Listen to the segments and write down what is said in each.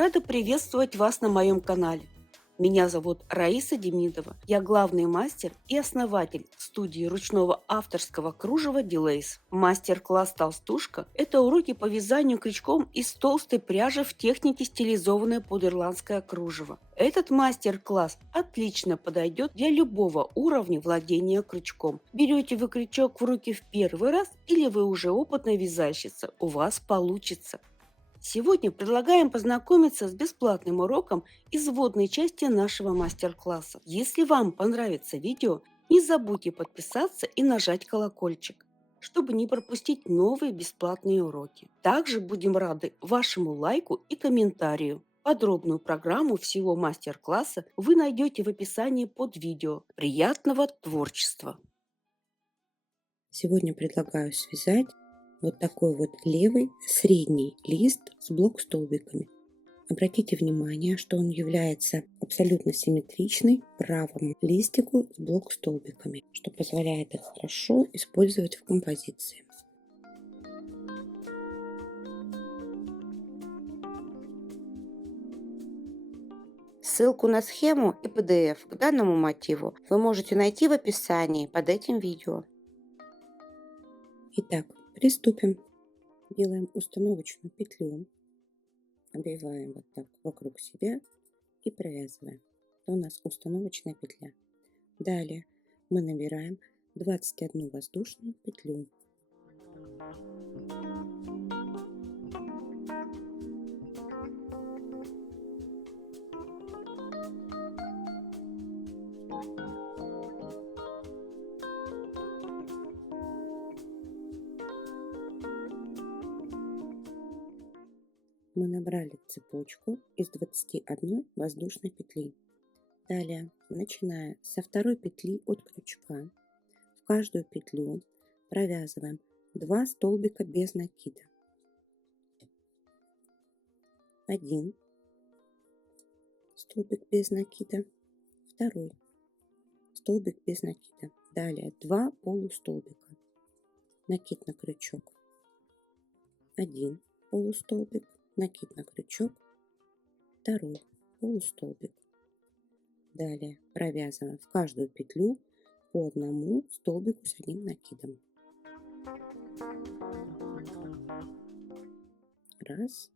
Рада приветствовать вас на моем канале. Меня зовут Раиса Демидова. Я главный мастер и основатель студии ручного авторского кружева Delays. Мастер-класс «Толстушка» – это уроки по вязанию крючком из толстой пряжи в технике стилизованное под ирландское кружево. Этот мастер-класс отлично подойдет для любого уровня владения крючком. Берете вы крючок в руки в первый раз или вы уже опытная вязальщица, у вас получится. Сегодня предлагаем познакомиться с бесплатным уроком из вводной части нашего мастер-класса. Если вам понравится видео, не забудьте подписаться и нажать колокольчик, чтобы не пропустить новые бесплатные уроки. Также будем рады вашему лайку и комментарию. Подробную программу всего мастер-класса вы найдете в описании под видео. Приятного творчества! Сегодня предлагаю связать вот такой вот левый средний лист с блок-столбиками. Обратите внимание, что он является абсолютно симметричный правому листику с блок-столбиками, что позволяет их хорошо использовать в композиции. Ссылку на схему и PDF к данному мотиву вы можете найти в описании под этим видео. Итак, приступим. Делаем установочную петлю, обвиваем вот так вокруг себя и провязываем. Это у нас установочная петля. Далее мы набираем 21 воздушную петлю. Мы набрали цепочку из 21 воздушной петли. Далее, начиная со второй петли от крючка, в каждую петлю провязываем 2 столбика без накида. 1 столбик без накида, второй столбик без накида. Далее 2 полустолбика, накид на крючок, 1 полустолбик, накид на крючок, второй полустолбик. Далее провязываем в каждую петлю по одному столбику с одним накидом. Раз,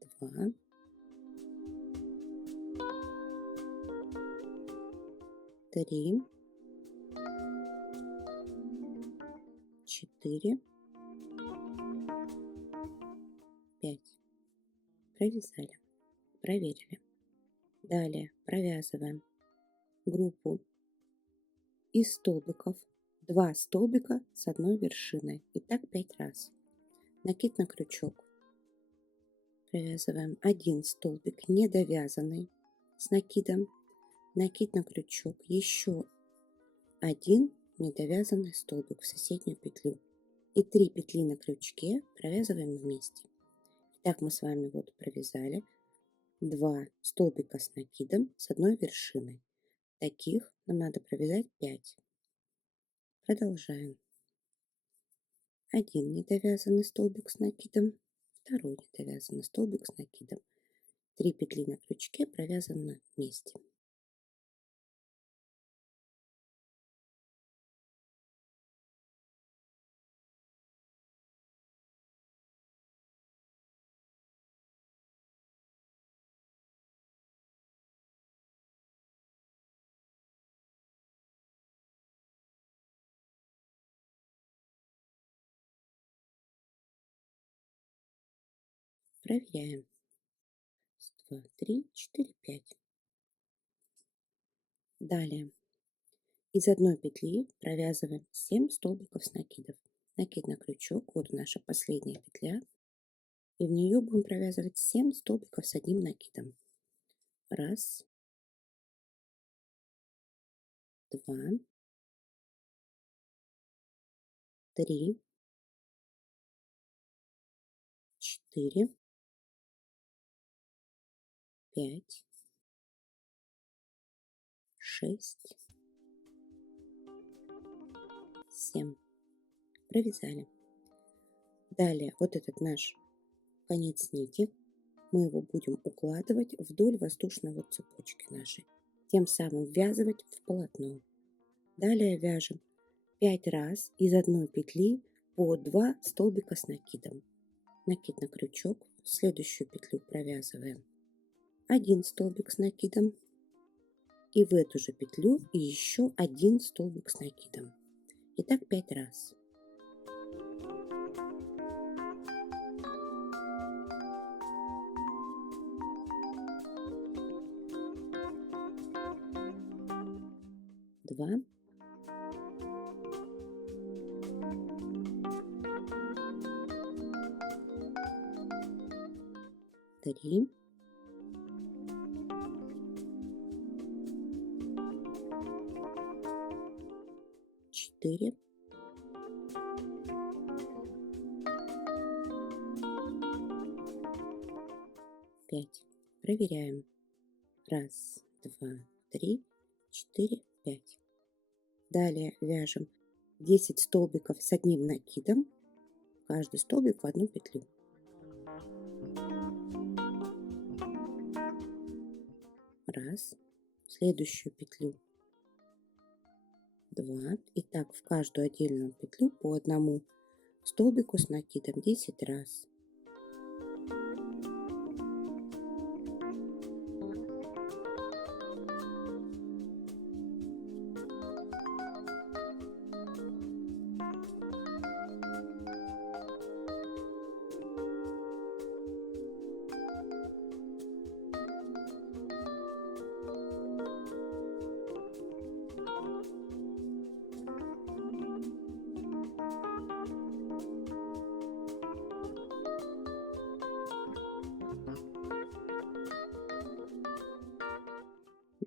два, три, 4, 5. Провязали, проверили. Далее провязываем группу из столбиков, 2 столбика с одной вершиной. И так 5 раз. Накид на крючок. Провязываем 1 столбик недовязанный с накидом. Накид на крючок. Еще 1 недовязанный столбик в соседнюю петлю. И 3 петли на крючке провязываем вместе. Так мы с вами вот провязали 2 столбика с накидом с одной вершиной. Таких нам надо провязать 5. Продолжаем. 1 недовязанный столбик с накидом, второй недовязанный столбик с накидом. 3 петли на крючке провязаны вместе. Проверяем. 2, 3, 4, 5. Далее из одной петли провязываем 7 столбиков с накидов. Накид на крючок, вот наша последняя петля. И в нее будем провязывать 7 столбиков с одним накидом. Раз, 2, 3, 4, 5, 6, 7. Провязали. Далее вот этот наш конец нити мы его будем укладывать вдоль воздушной вот цепочки нашей, тем самым ввязывать в полотно. Далее вяжем 5 раз из одной петли по 2 столбика с накидом. Накид на крючок, в следующую петлю провязываем 1 столбик с накидом и в эту же петлю и еще 1 столбик с накидом. И так 5 раз. Два, три, четыре, 5. Проверяем. Раз, два, три, 4, 5. Далее вяжем 10 столбиков с одним накидом, каждый столбик в одну петлю. Раз, в следующую петлю 2. И так в каждую отдельную петлю по одному столбику с накидом 10 раз.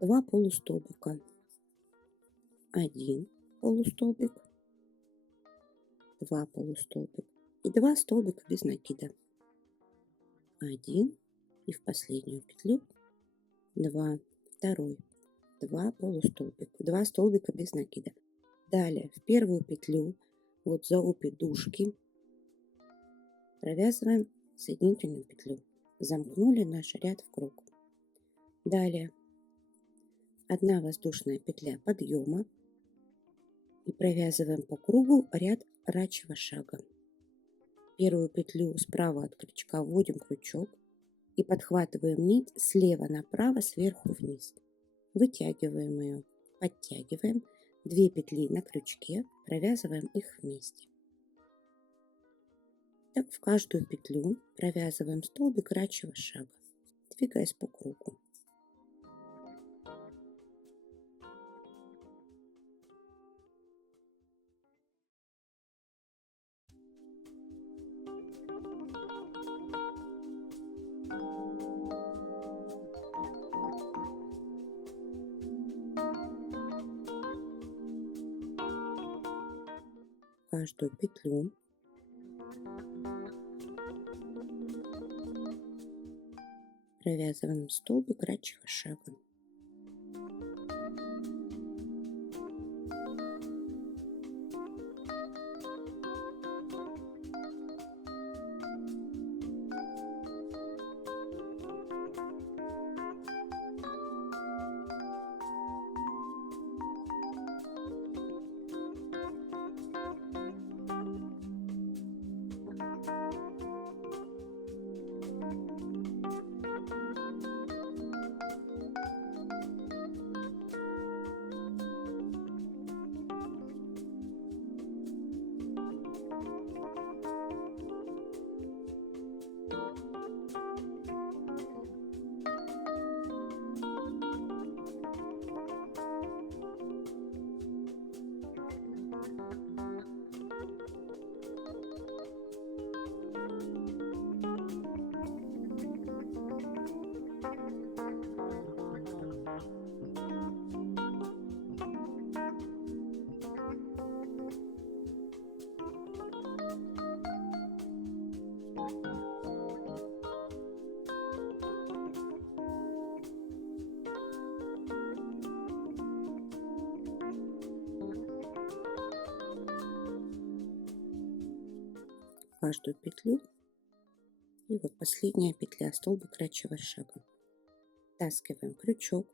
Два полустолбика, 1 полустолбик, 2 полустолбика и 2 столбика без накида. 1 и в последнюю петлю 2, второй, 2 полустолбика, 2 столбика без накида. Далее в первую петлю вот за обе дужки провязываем соединительную петлю. Замкнули наш ряд в круг. Далее 1 воздушная петля подъема и провязываем по кругу ряд рачьего шага. Первую петлю справа от крючка вводим крючок и подхватываем нить слева направо, сверху вниз. Вытягиваем ее, подтягиваем 2 петли на крючке, провязываем их вместе. Так в каждую петлю провязываем столбик рачьего шага, двигаясь по кругу. Каждую петлю провязываем столбик рачьего шага. Каждую петлю И вот последняя петля, столбик кратчевого шага. Втаскиваем крючок.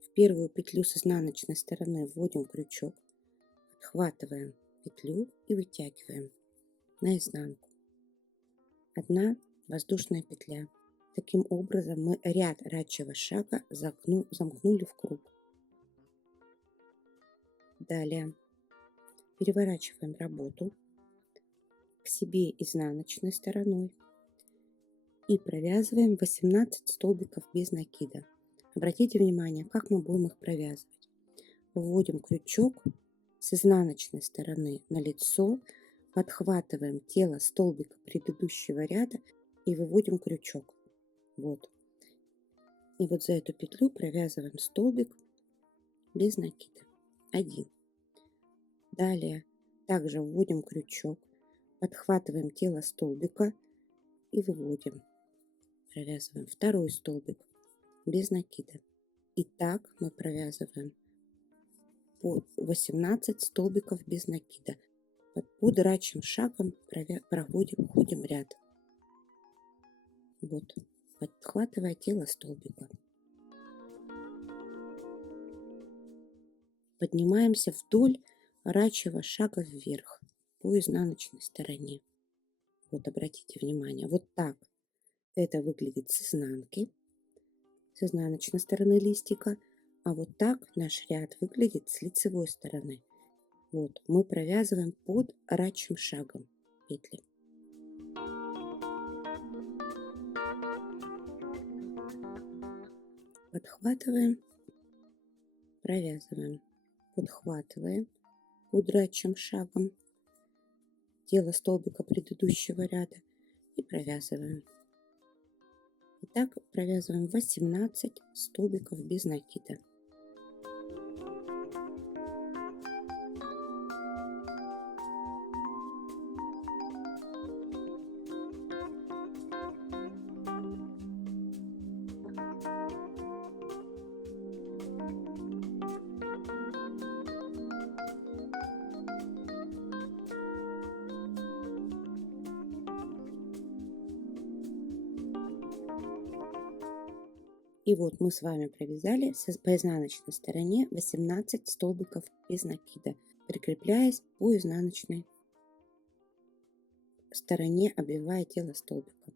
В первую петлю с изнаночной стороны вводим крючок, отхватываем петлю и вытягиваем наизнанку. Одна воздушная петля. Таким образом мы ряд кратчевого шага замкнули в круг. Далее переворачиваем работу к себе изнаночной стороной и провязываем 18 столбиков без накида. Обратите внимание, как мы будем их провязывать. Вводим крючок с изнаночной стороны на лицо, подхватываем тело столбика предыдущего ряда и выводим крючок. Вот. И вот за эту петлю провязываем столбик без накида. 1. Далее также вводим крючок, подхватываем тело столбика и выводим. Провязываем второй столбик без накида. И так мы провязываем по 18 столбиков без накида. Под рачьим шагом проходим ряд. Вот, подхватывая тело столбика. Поднимаемся вдоль рачьего шага вверх по изнаночной стороне. Вот обратите внимание, вот так это выглядит с изнанки, с изнаночной стороны листика, а вот так наш ряд выглядит с лицевой стороны. Вот мы провязываем под рачьим шагом петли. Подхватываем, провязываем, подхватываем под рачьим шагом тело столбика предыдущего ряда и провязываем. Итак, провязываем 18 столбиков без накида. И вот мы с вами провязали по изнаночной стороне 18 столбиков без накида, прикрепляясь по изнаночной стороне, обвивая тело столбика.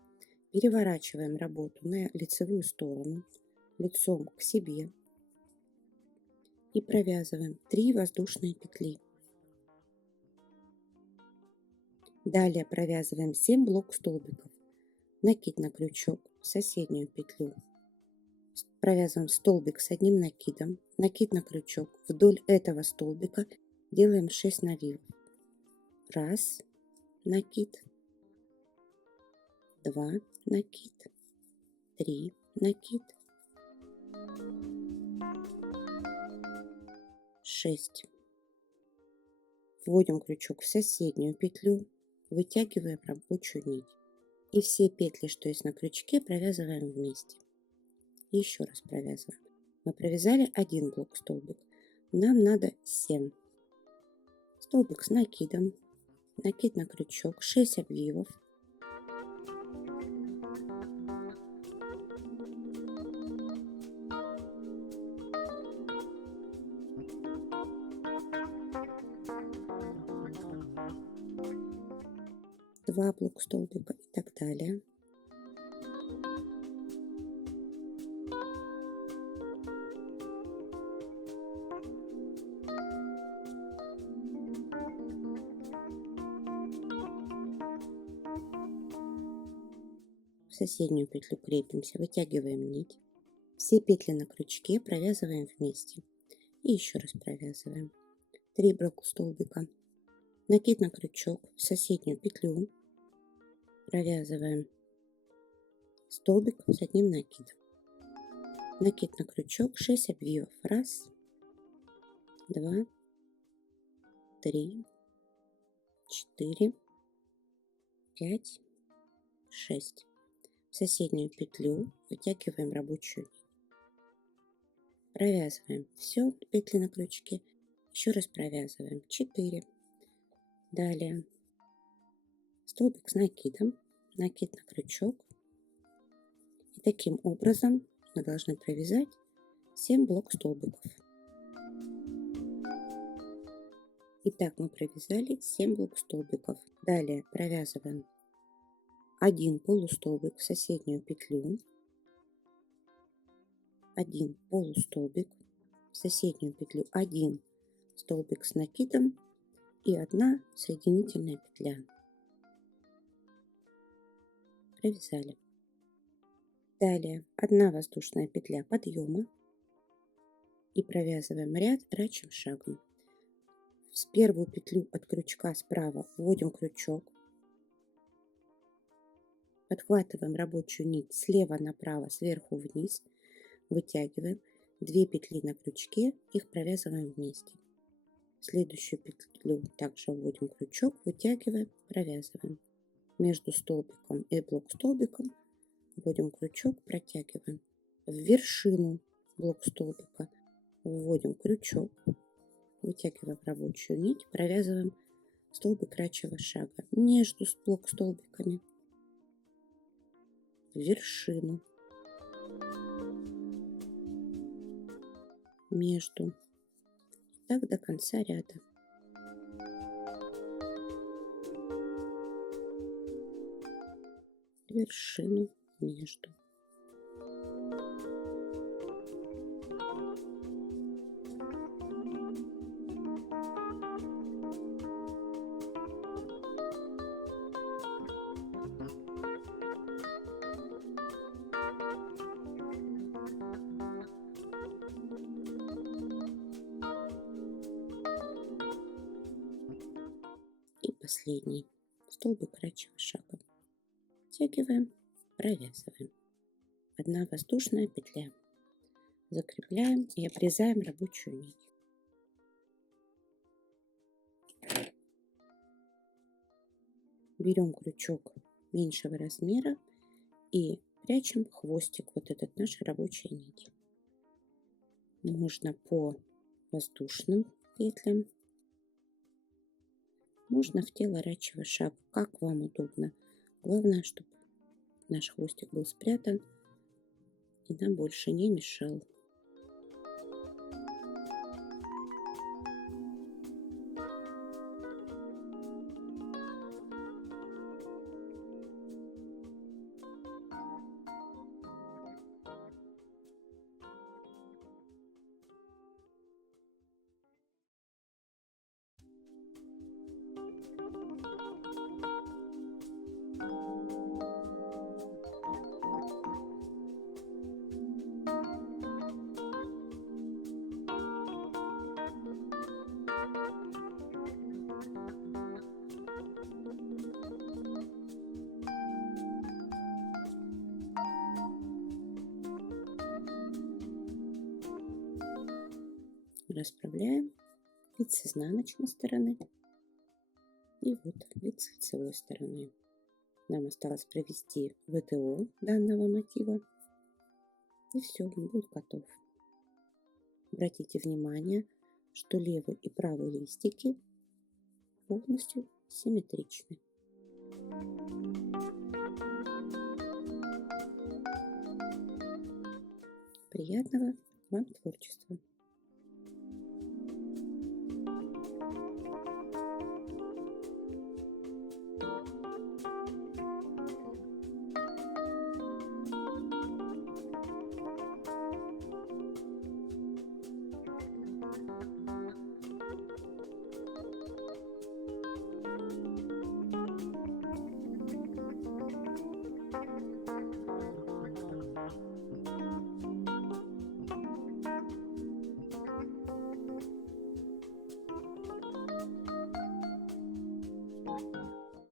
Переворачиваем работу на лицевую сторону, лицом к себе и провязываем 3 воздушные петли. Далее провязываем 7 блок столбиков, накид на крючок, соседнюю петлю. Провязываем столбик с одним накидом, накид на крючок. Вдоль этого столбика делаем 6 навивов. 1 накид, 2 накид, 3 накид, 6. Вводим крючок в соседнюю петлю, вытягиваем рабочую нить. И все петли, что есть на крючке, провязываем вместе. Еще раз провязываем. Мы провязали 1 блок столбик. Нам надо 7. Столбик с накидом, накид на крючок, 6 обвивов. Два блок столбика и так далее. В соседнюю петлю крепимся, вытягиваем нить. Все петли на крючке провязываем вместе. И еще раз провязываем. 3 блока столбика. Накид на крючок, в соседнюю петлю. Провязываем столбик с одним накидом. Накид на крючок, 6 обвивов. 1, 2, 3, 4, 5, 6. В соседнюю петлю вытягиваем рабочую нить. Провязываем все петли на крючке. Еще раз провязываем 4. Далее столбик с накидом, накид на крючок, таким образом мы должны провязать 7 блок столбиков. Итак, мы провязали 7 блок столбиков. Далее провязываем 1 полустолбик в соседнюю петлю, 1 полустолбик в соседнюю петлю, 1 столбик с накидом и 1 соединительная петля. Провязали. Далее 1 воздушная петля подъема и провязываем ряд рачьим шагом. В первую петлю от крючка справа вводим крючок, подхватываем рабочую нить слева направо, сверху вниз, вытягиваем 2 петли на крючке, их провязываем вместе. В следующую петлю также вводим крючок, вытягиваем, провязываем. Между столбиком и блок столбиком вводим крючок, протягиваем. В вершину блок столбика вводим крючок, вытягиваем рабочую нить, провязываем столбик рачьего шага между блок столбиками, в вершину, между, так до конца ряда. Вершину, между. И последний столбик рачьего шага. Втягиваем, провязываем. 1 воздушная петля. Закрепляем и обрезаем рабочую нить. Берем крючок меньшего размера и прячем хвостик, вот этот нашей рабочей нити. Можно по воздушным петлям, можно в тело рачьего шага, как вам удобно. Главное, чтобы наш хвостик был спрятан и нам больше не мешал. Расправляем вид с изнаночной стороны и вот вид с лицевой стороны. Нам осталось провести ВТО данного мотива, и все, он будет готов. Обратите внимание, что левый и правый листики полностью симметричны. Приятного вам творчества!